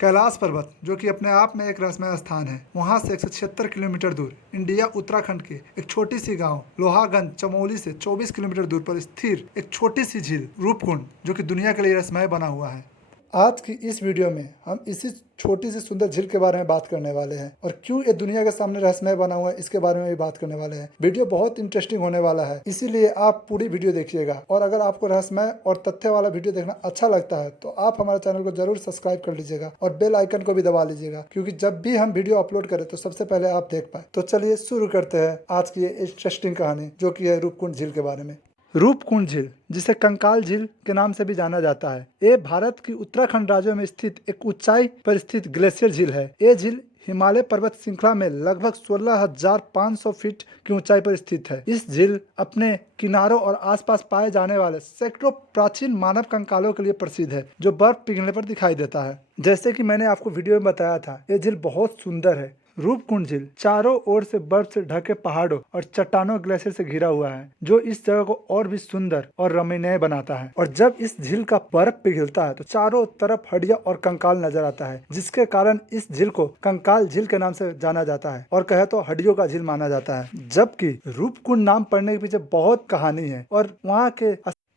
कैलाश पर्वत जो कि अपने आप में एक रहस्यमय स्थान है, वहां से 176 किलोमीटर दूर इंडिया उत्तराखंड के एक छोटी सी गांव लोहागंज चमोली से 24 किलोमीटर दूर पर स्थिर एक छोटी सी झील रूपकुंड जो कि दुनिया के लिए रहस्यमय बना हुआ है। आज की इस वीडियो में हम इसी छोटी सी सुंदर झील के बारे में बात करने वाले हैं और क्यों ये दुनिया के सामने रहस्यमय बना हुआ है इसके बारे में भी बात करने वाले हैं। वीडियो बहुत इंटरेस्टिंग होने वाला है, इसीलिए आप पूरी वीडियो देखिएगा। और अगर आपको रहस्यमय और तथ्य वाला वीडियो देखना अच्छा लगता है तो आप हमारे चैनल को जरूर सब्सक्राइब कर लीजिएगा और बेल आइकन को भी दबा लीजिएगा, क्योंकि जब भी हम वीडियो अपलोड करें तो सबसे पहले आप देख पाए। तो चलिए शुरू करते हैं आज की ये इंटरेस्टिंग कहानी जो की है रूपकुंड झील के बारे में। रूपकुंड झील, जिसे कंकाल झील के नाम से भी जाना जाता है, ये भारत की उत्तराखंड राज्य में स्थित एक ऊंचाई पर स्थित ग्लेशियर झील है। ये झील हिमालय पर्वत श्रृंखला में लगभग 16,500 फीट की ऊंचाई पर स्थित है। इस झील अपने किनारों और आसपास पाए जाने वाले सैकड़ों प्राचीन मानव कंकालों के लिए प्रसिद्ध है, जो बर्फ पिघलने पर दिखाई देता है। जैसे कि मैंने आपको वीडियो में बताया था, ये झील बहुत सुंदर है। रूपकुंड झील चारों ओर से बर्फ से ढके पहाड़ों और चट्टानों ग्लेशियर से घिरा हुआ है, जो इस जगह को और भी सुंदर और रमणीय बनाता है। और जब इस झील का बर्फ पिघलता है तो चारों तरफ हड्डियां और कंकाल नजर आता है, जिसके कारण इस झील को कंकाल झील के नाम से जाना जाता है और कहे तो हड्डियों का झील माना जाता है। जबकि रूपकुंड नाम पड़ने के पीछे बहुत कहानी है और वहाँ के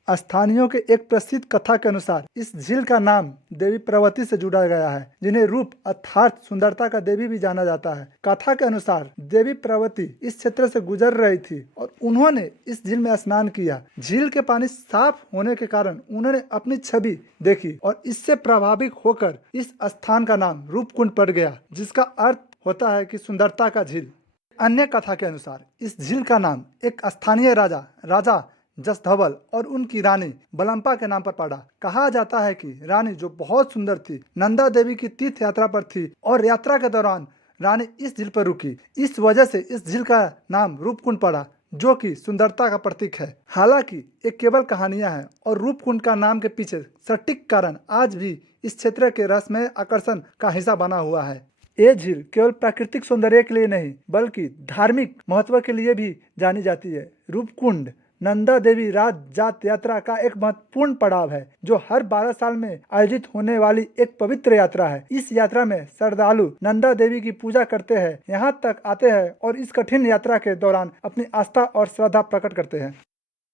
स्थानियों के एक प्रसिद्ध कथा के अनुसार इस झील का नाम देवी प्रवती से जुड़ा गया है, जिन्हें रूप अर्थात सुंदरता का देवी भी जाना जाता है। कथा के अनुसार देवी प्रवती इस क्षेत्र से गुजर रही थी और उन्होंने इस झील में स्नान किया। झील के पानी साफ होने के कारण उन्होंने अपनी छवि देखी और इससे प्रभावित होकर इस स्थान का नाम रूपकुंड पड़ गया, जिसका अर्थ होता है कि सुंदरता का झील। अन्य कथा के अनुसार इस झील का नाम एक स्थानीय राजा जसधवल और उनकी रानी बलम्पा के नाम पर पड़ा। कहा जाता है कि रानी, जो बहुत सुंदर थी, नंदा देवी की तीर्थ यात्रा पर थी और यात्रा के दौरान रानी इस झील पर रुकी। इस वजह से इस झील का नाम रूपकुंड पड़ा, जो कि सुंदरता का प्रतीक है। हालांकि ये केवल कहानियां हैं और रूपकुंड का नाम के पीछे सटीक कारण आज भी इस क्षेत्र के रहस्यमय आकर्षण का हिस्सा बना हुआ है। ये झील केवल प्राकृतिक सौंदर्य के लिए नहीं बल्कि धार्मिक महत्व के लिए भी जानी जाती है। रूपकुंड नंदा देवी राज जात यात्रा का एक महत्वपूर्ण पड़ाव है, जो हर 12 साल में आयोजित होने वाली एक पवित्र यात्रा है। इस यात्रा में श्रद्धालु नंदा देवी की पूजा करते हैं, यहाँ तक आते हैं और इस कठिन यात्रा के दौरान अपनी आस्था और श्रद्धा प्रकट करते हैं।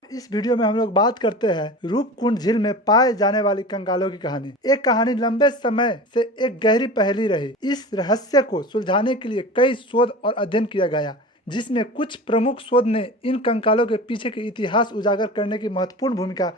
इस वीडियो में हम लोग बात करते हैं रूपकुंड झील में पाए जाने वाली कंकालों की कहानी। एक कहानी लंबे समय से एक गहरी पहेली रही। इस रहस्य को सुलझाने के लिए कई शोध और अध्ययन किया गया, जिसमें कुछ प्रमुख शोध ने इन कंकालों के पीछे के इतिहास उजागर करने की महत्वपूर्ण भूमिका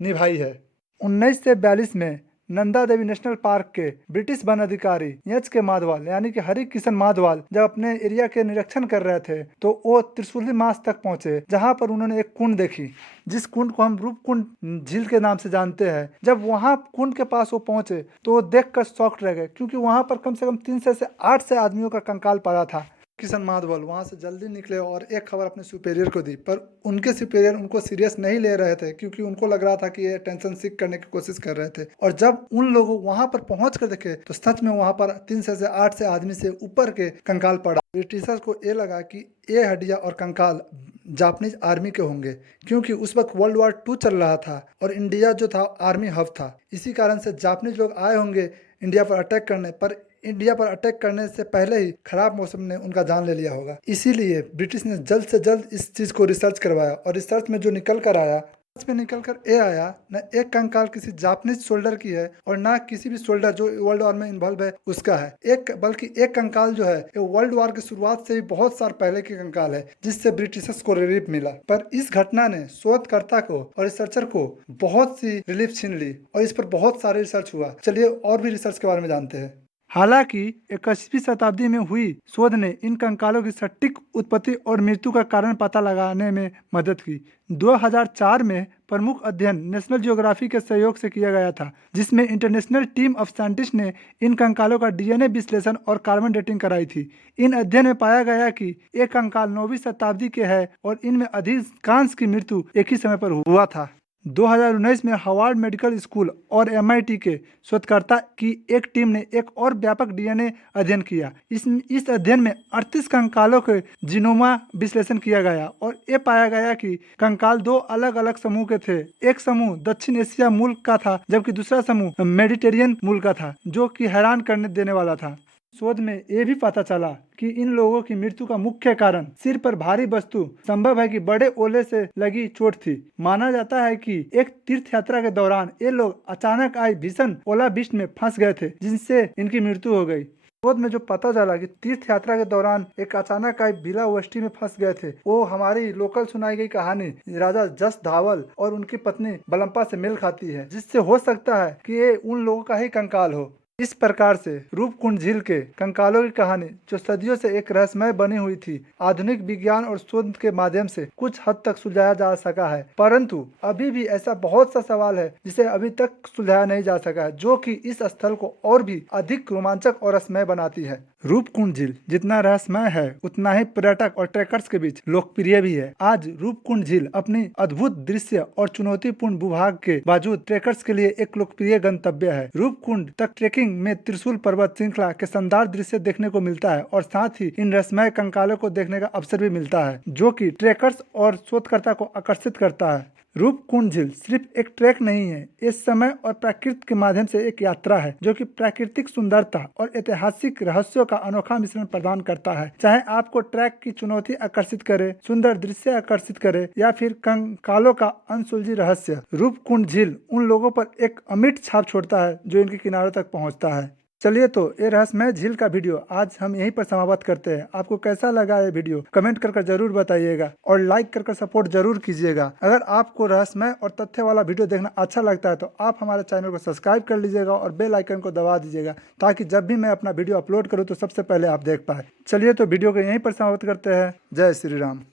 निभाई है। 1942 में नंदा देवी नेशनल पार्क के ब्रिटिश वन अधिकारी एच के माधवाल यानी कि हरि किशन माधवाल जब अपने एरिया के निरीक्षण कर रहे थे तो वो त्रिशूली मास तक पहुंचे, जहां पर उन्होंने एक कुंड देखी, जिस कुंड को हम रूपकुंड झील के नाम से जानते हैं। जब वहां कुंड के पास वो पहुंचे तो वो देखकर शॉक्ड रह गए, क्योंकि वहां पर कम से कम 3 से 8 से आदमियों का कंकाल पड़ा था। किशन माधवल वहां से जल्दी निकले और एक खबर अपने सुपेरियर को दी, पर उनके सुपेरियर उनको सीरियस नहीं ले रहे थे, क्योंकि उनको लग रहा था कि ये टेंशन सीख करने की कोशिश कर रहे थे। और जब उन लोगों वहां पर पहुंच कर देखे तो सच में वहां पर 3 से 8 से आदमी से ऊपर के कंकाल पड़ा। ब्रिटिशर्स को ये लगा कि ये हड्डियां और कंकाल जापानीज आर्मी के होंगे, क्योंकि उस वक्त वर्ल्ड वॉर 2 चल रहा था और इंडिया जो था आर्मी हब था। इसी कारण से जापानीज लोग आए होंगे इंडिया पर अटैक करने, पर इंडिया पर अटैक करने से पहले ही खराब मौसम ने उनका जान ले लिया होगा। इसीलिए ब्रिटिश ने जल्द से जल्द इस चीज को रिसर्च करवाया और रिसर्च में जो निकल कर आया, ये आया न एक कंकाल किसी जापानीज सोल्डर की है और ना किसी भी सोल्डर जो वर्ल्ड वॉर में इन्वॉल्व है उसका है, बल्कि एक कंकाल जो है ये वर्ल्ड वॉर की शुरुआत से ही बहुत साल पहले के कंकाल है, जिससे ब्रिटिशर्स को रिलीफ मिला। पर इस घटना ने शोधकर्ता को और रिसर्चर को बहुत सी रिलीफ छीन ली और इस पर बहुत सारे रिसर्च हुआ। चलिए और भी रिसर्च के बारे में जानते हैं। हालांकि 21वीं शताब्दी में हुई शोध ने इन कंकालों की सटीक उत्पत्ति और मृत्यु का कारण पता लगाने में मदद की। 2004 में प्रमुख अध्ययन नेशनल जियोग्राफी के सहयोग से किया गया था, जिसमें इंटरनेशनल टीम ऑफ साइंटिस्ट ने इन कंकालों का डीएनए विश्लेषण और कार्बन डेटिंग कराई थी। इन अध्ययन में पाया गया कि एक कंकाल 9वीं शताब्दी के है और इनमें अधिकांश की मृत्यु एक ही समय पर हुआ था। 2019 में हार्वर्ड मेडिकल स्कूल और MIT के शोधकर्ता की एक टीम ने एक और व्यापक DNA अध्ययन किया। इस अध्ययन में 38 कंकालों के जीनोमा विश्लेषण किया गया और ये पाया गया कि कंकाल दो अलग अलग समूह के थे। एक समूह दक्षिण एशिया मूल का था जबकि दूसरा समूह मेडिटेरियन मूल का था, जो कि हैरान करने देने वाला था। शोध में ये भी पता चला कि इन लोगों की मृत्यु का मुख्य कारण सिर पर भारी वस्तु, संभव है कि बड़े ओले से लगी चोट थी। माना जाता है कि एक तीर्थ यात्रा के दौरान ये लोग अचानक आई भीषण ओलावृष्टि में फंस गए थे, जिनसे इनकी मृत्यु हो गई। शोध में जो पता चला कि तीर्थ यात्रा के दौरान एक अचानक आई भीलावृष्टि में फंस गए थे, वो हमारी लोकल सुनाई गई कहानी राजा जस धावल और उनकी पत्नी बलम्पा से मेल खाती है, जिससे हो सकता है कि ये उन लोगों का ही कंकाल हो। इस प्रकार से रूपकुंड झील के कंकालों की कहानी, जो सदियों से एक रहस्यमय बनी हुई थी, आधुनिक विज्ञान और शोध के माध्यम से कुछ हद तक सुलझाया जा सका है। परंतु अभी भी ऐसा बहुत सा सवाल है जिसे अभी तक सुलझाया नहीं जा सका है, जो कि इस स्थल को और भी अधिक रोमांचक और रहस्यमय बनाती है। रूपकुंड झील जितना रहस्यमय है उतना ही पर्यटक और ट्रैकर्स के बीच लोकप्रिय भी है। आज रूपकुंड झील अपनी अद्भुत दृश्य और चुनौतीपूर्ण भूभाग के बावजूद ट्रैकर्स के लिए एक लोकप्रिय गंतव्य है। रूपकुंड तक ट्रेकिंग में त्रिशूल पर्वत श्रृंखला के शानदार दृश्य देखने को मिलता है और साथ ही इन रहस्यमय कंकालों को देखने का अवसर भी मिलता है, जो कि ट्रेकर्स और शोधकर्ता को आकर्षित करता है। रूपकुंड झील सिर्फ एक ट्रैक नहीं है, इस समय और प्रकृति के माध्यम से एक यात्रा है, जो कि प्राकृतिक सुंदरता और ऐतिहासिक रहस्यों का अनोखा मिश्रण प्रदान करता है। चाहे आपको ट्रैक की चुनौती आकर्षित करे, सुंदर दृश्य आकर्षित करे या फिर कंकालों का अनसुलझी रहस्य, रूपकुंड झील उन लोगों पर एक अमिट छाप छोड़ता है जो इनके किनारों तक पहुंचता है। चलिए, तो ये रहस्यमय झील का वीडियो आज हम यहीं पर समाप्त करते हैं। आपको कैसा लगा ये वीडियो कमेंट कर जरूर बताइएगा और लाइक कर सपोर्ट जरूर कीजिएगा। अगर आपको रहस्यमय और तथ्य वाला वीडियो देखना अच्छा लगता है तो आप हमारे चैनल को सब्सक्राइब कर लीजिएगा और बेल आइकन को दबा दीजिएगा, ताकि जब भी मैं अपना वीडियो अपलोड करूँ तो सबसे पहले आप देख पाए। चलिए, तो वीडियो को यहीं पर समाप्त करते हैं। जय श्री राम।